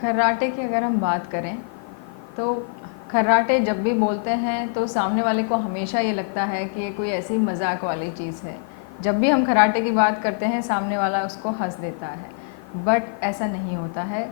खर्राटे की अगर हम बात करें तो खर्राटे जब भी बोलते हैं तो सामने वाले को हमेशा ये लगता है कि ये कोई ऐसी मजाक वाली चीज़ है। जब भी हम खर्राटे की बात करते हैं सामने वाला उसको हंस देता है, बट ऐसा नहीं होता है।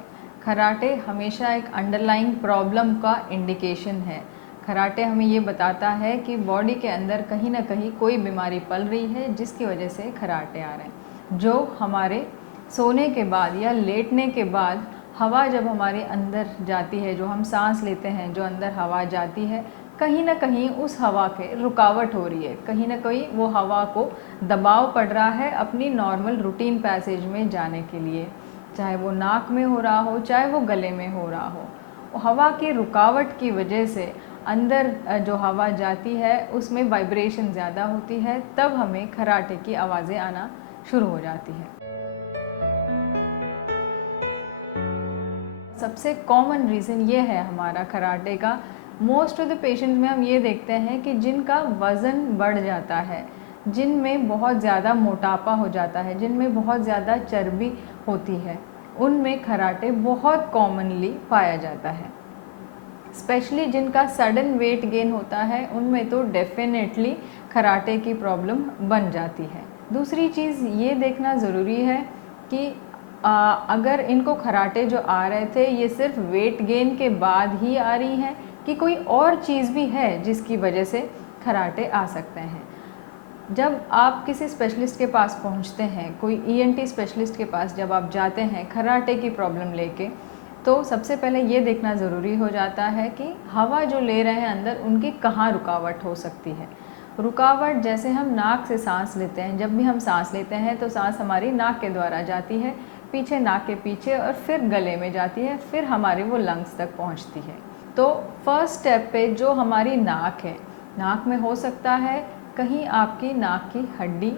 खर्राटे हमेशा एक अंडरलाइंग प्रॉब्लम का इंडिकेशन है। खर्राटे हमें ये बताता है कि बॉडी के अंदर कहीं ना कहीं कोई बीमारी पल रही है जिसकी वजह से खर्राटे आ रहे हैं। जो हमारे सोने के बाद या लेटने के बाद हवा जब हमारे अंदर जाती है, जो हम सांस लेते हैं, जो अंदर हवा जाती है, कहीं ना कहीं उस हवा के रुकावट हो रही है, कहीं ना कहीं वो हवा को दबाव पड़ रहा है अपनी नॉर्मल रूटीन पैसेज में जाने के लिए। चाहे वो नाक में हो रहा हो, चाहे वो गले में हो रहा हो, हवा की रुकावट की वजह से अंदर जो हवा जाती है उसमें वाइब्रेशन ज़्यादा होती है, तब हमें खर्राटे की आवाज़ें आना शुरू हो जाती है। सबसे कॉमन रीज़न ये है हमारा खर्राटे का। मोस्ट ऑफ द पेशेंट में हम ये देखते हैं कि जिनका वज़न बढ़ जाता है, जिनमें बहुत ज़्यादा मोटापा हो जाता है, जिनमें बहुत ज़्यादा चर्बी होती है, उनमें खर्राटे बहुत कॉमनली पाया जाता है। स्पेशली जिनका सडन वेट गेन होता है उनमें तो डेफिनेटली खर्राटे की प्रॉब्लम बन जाती है। दूसरी चीज़ ये देखना ज़रूरी है कि अगर इनको खर्राटे जो आ रहे थे ये सिर्फ वेट गेन के बाद ही आ रही हैं कि कोई और चीज़ भी है जिसकी वजह से खर्राटे आ सकते हैं। जब आप किसी स्पेशलिस्ट के पास पहुंचते हैं, कोई ईएनटी स्पेशलिस्ट के पास जब आप जाते हैं खर्राटे की प्रॉब्लम लेके, तो सबसे पहले ये देखना ज़रूरी हो जाता है कि हवा जो ले रहे हैं अंदर उनकी कहाँ रुकावट हो सकती है। रुकावट जैसे हम नाक से सांस लेते हैं, जब भी हम सांस लेते हैं तो सांस हमारी नाक के द्वारा जाती है, पीछे नाक के पीछे, और फिर गले में जाती है, फिर हमारे वो लंग्स तक पहुंचती है। तो फर्स्ट स्टेप पे जो हमारी नाक है, नाक में हो सकता है कहीं आपकी नाक की हड्डी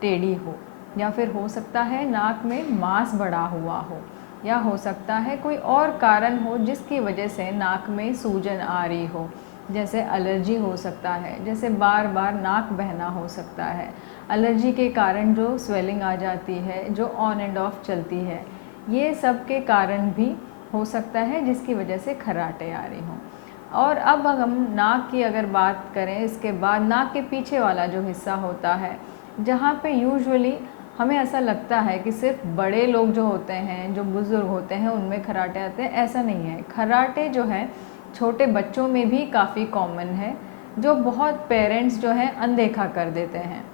टेढ़ी हो, या फिर हो सकता है नाक में मांस बढ़ा हुआ हो, या हो सकता है कोई और कारण हो जिसकी वजह से नाक में सूजन आ रही हो, जैसे एलर्जी हो सकता है, जैसे बार बार नाक बहना हो सकता है, एलर्जी के कारण जो स्वेलिंग आ जाती है, जो ऑन एंड ऑफ चलती है, ये सब के कारण भी हो सकता है जिसकी वजह से खर्राटे आ रही हों। और अब हम नाक की अगर बात करें, इसके बाद नाक के पीछे वाला जो हिस्सा होता है, जहाँ पे यूजुअली हमें ऐसा लगता है कि सिर्फ बड़े लोग जो होते हैं, जो बुज़ुर्ग होते हैं, उनमें खर्राटे आते हैं, ऐसा नहीं है। खर्राटे जो है छोटे बच्चों में भी काफ़ी कॉमन है, जो बहुत पेरेंट्स जो हैं अनदेखा कर देते हैं।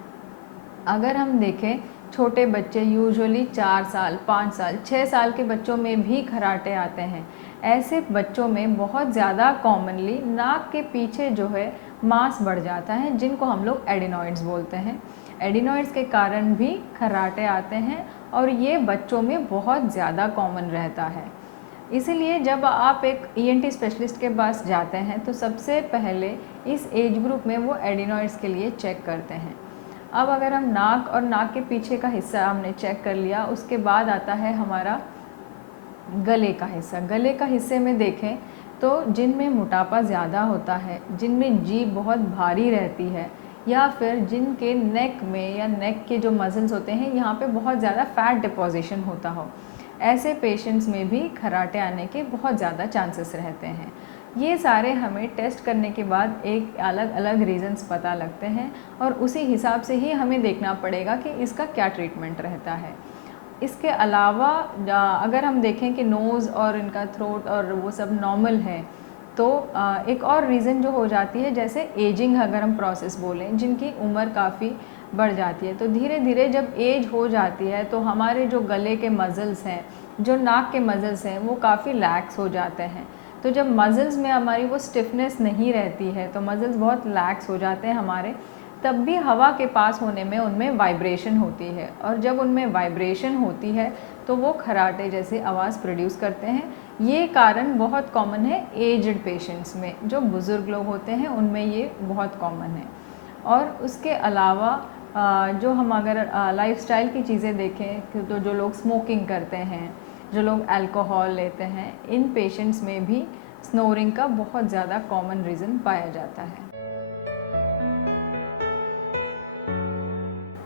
अगर हम देखें, छोटे बच्चे यूजुअली 4 साल, 5 साल, 6 साल के बच्चों में भी खर्राटे आते हैं। ऐसे बच्चों में बहुत ज़्यादा कॉमनली नाक के पीछे जो है मांस बढ़ जाता है, जिनको हम लोग एडिनॉइड्स बोलते हैं। एडिनॉइड्स के कारण भी खर्राटे आते हैं और ये बच्चों में बहुत ज़्यादा कॉमन रहता है। इसीलिए जब आप एक ईएनटी स्पेशलिस्ट के पास जाते हैं तो सबसे पहले इस एज ग्रुप में वो एडिनॉइड्स के लिए चेक करते हैं। अब अगर हम नाक और नाक के पीछे का हिस्सा हमने चेक कर लिया, उसके बाद आता है हमारा गले का हिस्सा। गले का हिस्से में देखें तो जिनमें मोटापा ज़्यादा होता है, जिनमें जीभ बहुत भारी रहती है, या फिर जिनके नेक में या नेक के जो मसल्स होते हैं यहाँ पे बहुत ज़्यादा फैट डिपॉजिशन होता हो, ऐसे पेशेंट्स में भी खर्राटे आने के बहुत ज़्यादा चांसेस रहते हैं। ये सारे हमें टेस्ट करने के बाद एक अलग अलग रीज़न्स पता लगते हैं और उसी हिसाब से ही हमें देखना पड़ेगा कि इसका क्या ट्रीटमेंट रहता है। इसके अलावा अगर हम देखें कि नोज़ और इनका थ्रोट और वो सब नॉर्मल है, तो एक और रीज़न जो हो जाती है, जैसे एजिंग अगर हम प्रोसेस बोलें, जिनकी उम्र काफ़ी बढ़ जाती है, तो धीरे धीरे जब एज हो जाती है तो हमारे जो गले के मसल्स हैं, जो नाक के मसल्स हैं, वो काफ़ी लैक्स हो जाते हैं। तो जब मसल्स में हमारी वो स्टिफनेस नहीं रहती है, तो मसल्स बहुत लैक्स हो जाते हैं हमारे, तब भी हवा के पास होने में उनमें वाइब्रेशन होती है, और जब उनमें वाइब्रेशन होती है तो वो खर्राटे जैसी आवाज़ प्रोड्यूस करते हैं। ये कारण बहुत कॉमन है एज्ड पेशेंट्स में, जो बुज़ुर्ग लोग होते हैं उनमें ये बहुत कॉमन है। और उसके अलावा जो हम अगर लाइफस्टाइल की चीज़ें देखें तो जो लोग स्मोकिंग करते हैं, जो लोग अल्कोहल लेते हैं, इन पेशेंट्स में भी स्नोरिंग का बहुत ज़्यादा कॉमन रीज़न पाया जाता है।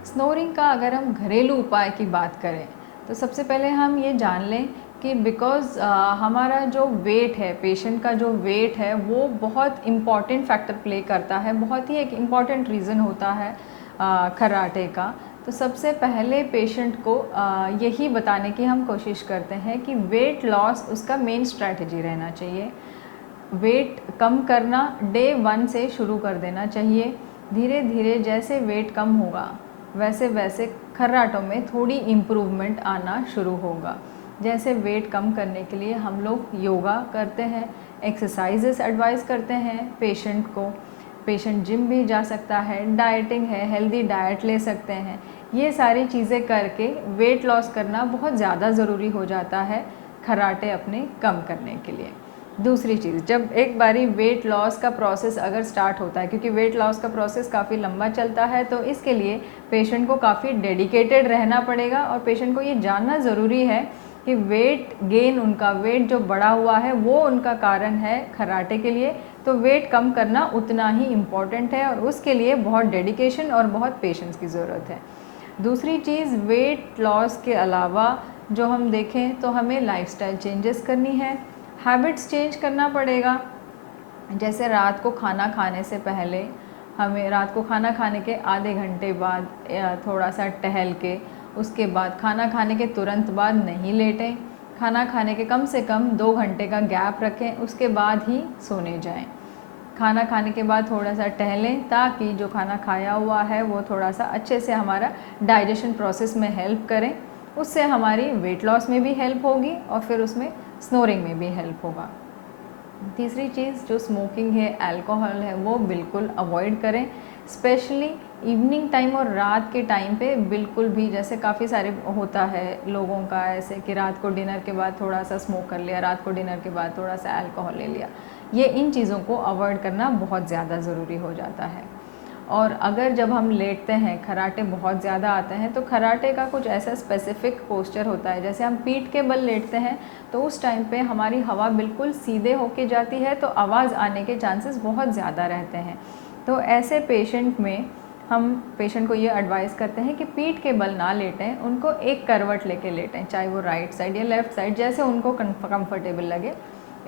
स्नोरिंग का अगर हम घरेलू उपाय की बात करें तो सबसे पहले हम ये जान लें कि बिकॉज़ हमारा जो वेट है, पेशेंट का जो वेट है वो बहुत इम्पॉर्टेंट फैक्टर प्ले करता है, बहुत ही एक इम्पॉर्टेंट रीज़न होता है कराटे का। तो सबसे पहले पेशेंट को यही बताने की हम कोशिश करते हैं कि वेट लॉस उसका मेन स्ट्रैटेजी रहना चाहिए। वेट कम करना डे 1 से शुरू कर देना चाहिए। धीरे धीरे जैसे वेट कम होगा वैसे वैसे खर्राटों में थोड़ी इम्प्रूवमेंट आना शुरू होगा। जैसे वेट कम करने के लिए हम लोग योगा करते हैं, एक्सरसाइजेस एडवाइस करते हैं पेशेंट को। पेशेंट जिम भी जा सकता है, डाइटिंग है, हेल्दी डाइट ले सकते हैं। ये सारी चीज़ें करके वेट लॉस करना बहुत ज़्यादा ज़रूरी हो जाता है खर्राटे अपने कम करने के लिए। दूसरी चीज़, जब एक बारी वेट लॉस का प्रोसेस अगर स्टार्ट होता है, क्योंकि वेट लॉस का प्रोसेस काफ़ी लंबा चलता है, तो इसके लिए पेशेंट को काफ़ी डेडिकेटेड रहना पड़ेगा और पेशेंट को ये जानना ज़रूरी है कि वेट गेन, उनका वेट जो बढ़ा हुआ है वो उनका कारण है खर्राटे के लिए। तो वेट कम करना उतना ही इम्पॉर्टेंट है और उसके लिए बहुत डेडिकेशन और बहुत पेशेंस की ज़रूरत है। दूसरी चीज़, वेट लॉस के अलावा जो हम देखें तो हमें लाइफस्टाइल चेंजेस करनी है, हैबिट्स चेंज करना पड़ेगा। जैसे रात को खाना खाने से पहले हमें रात को खाना खाने के आधे घंटे बाद थोड़ा सा टहल के, उसके बाद खाना खाने के तुरंत बाद नहीं लेटें। खाना खाने के कम से कम 2 घंटे का गैप रखें, उसके बाद ही सोने जाएं। खाना खाने के बाद थोड़ा सा टहलें ताकि जो खाना खाया हुआ है वो थोड़ा सा अच्छे से हमारा डाइजेशन प्रोसेस में हेल्प करें। उससे हमारी वेट लॉस में भी हेल्प होगी और फिर उसमें स्नोरिंग में भी हेल्प होगा। तीसरी चीज़, जो स्मोकिंग है, अल्कोहल है, वो बिल्कुल अवॉइड करें। स्पेशली इवनिंग टाइम और रात के टाइम पे बिल्कुल भी, जैसे काफ़ी सारे होता है लोगों का ऐसे कि रात को डिनर के बाद थोड़ा सा स्मोक कर लिया, रात को डिनर के बाद थोड़ा सा अल्कोहल ले लिया। ये इन चीज़ों को अवॉइड करना बहुत ज़्यादा ज़रूरी हो जाता है। और अगर जब हम लेटते हैं, खर्राटे बहुत ज़्यादा आते हैं, तो खर्राटे का कुछ ऐसा स्पेसिफिक पोस्चर होता है। जैसे हम पीठ के बल लेटते हैं तो उस टाइम पे हमारी हवा बिल्कुल सीधे होके जाती है, तो आवाज़ आने के चांसेस बहुत ज़्यादा रहते हैं। तो ऐसे पेशेंट में हम पेशेंट को ये एडवाइस करते हैं कि पीठ के बल ना लेटें, उनको एक करवट लेके लेटें, चाहे वो राइट साइड या लेफ़्ट साइड, जैसे उनको कंफर्टेबल लगे।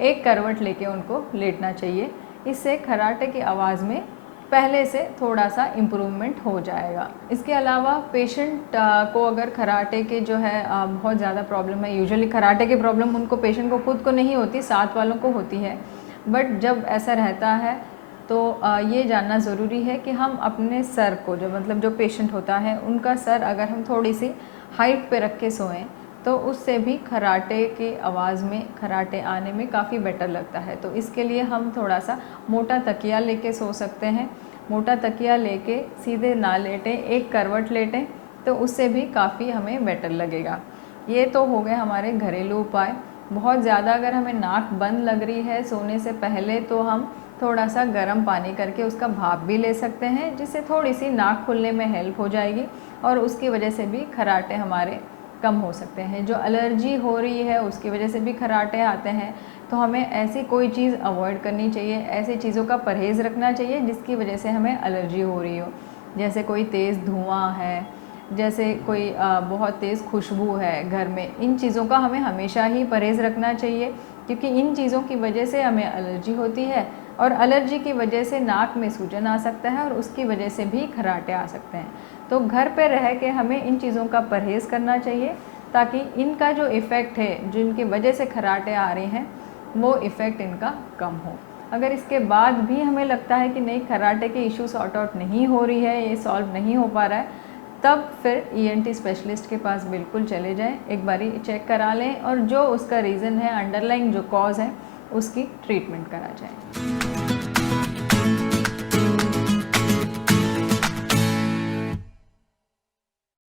एक करवट लेके उनको लेटना चाहिए। इससे खर्राटे की आवाज़ में पहले से थोड़ा सा इम्प्रूवमेंट हो जाएगा। इसके अलावा पेशेंट को अगर खर्राटे के जो है बहुत ज़्यादा प्रॉब्लम है, यूजुअली खर्राटे की प्रॉब्लम उनको पेशेंट को खुद को नहीं होती, साथ वालों को होती है। बट जब ऐसा रहता है तो ये जानना ज़रूरी है कि हम अपने सर को, जो मतलब जो पेशेंट होता है उनका सर अगर हम थोड़ी सी हाइट पे रख के सोएं तो उससे भी खर्राटे की आवाज़ में खर्राटे आने में काफ़ी बेटर लगता है। तो इसके लिए हम थोड़ा सा मोटा तकिया लेके सो सकते हैं। मोटा तकिया लेके सीधे ना लेटें, एक करवट लेटें, तो उससे भी काफ़ी हमें बेटर लगेगा। ये तो हो गए हमारे घरेलू उपाय। बहुत ज़्यादा अगर हमें नाक बंद लग रही है सोने से पहले, तो हम थोड़ा सा गर्म पानी करके उसका भाप भी ले सकते हैं, जिससे थोड़ी सी नाक खुलने में हेल्प हो जाएगी और उसकी वजह से भी खर्राटे हमारे कम हो सकते हैं। जो एलर्जी हो रही है उसकी वजह से भी खर्राटे आते हैं, तो हमें ऐसी कोई चीज़ अवॉइड करनी चाहिए, ऐसी चीज़ों का परहेज़ रखना चाहिए जिसकी वजह से हमें एलर्जी हो रही हो। जैसे कोई तेज़ धुआं है, जैसे कोई बहुत तेज़ खुशबू है घर में, इन चीज़ों का हमें हमेशा ही परहेज़ रखना चाहिए, क्योंकि इन चीज़ों की वजह से हमें एलर्जी होती है और एलर्जी की वजह से नाक में सूजन आ सकता है और उसकी वजह से भी खर्राटे आ सकते हैं। तो घर पे रह के हमें इन चीज़ों का परहेज़ करना चाहिए ताकि इनका जो इफ़ेक्ट है, जिनकी वजह से खर्राटे आ रहे हैं, वो इफ़ेक्ट इनका कम हो। अगर इसके बाद भी हमें लगता है कि नहीं, खर्राटे के इशू सॉर्ट आउट नहीं हो रही है, ये सॉल्व नहीं हो पा रहा है, तब फिर ईएनटी स्पेशलिस्ट के पास बिल्कुल चले जाएं, एक बारी चेक करा लें और जो उसका रीज़न है, अंडरलाइंग जो कॉज है, उसकी ट्रीटमेंट करा जाए।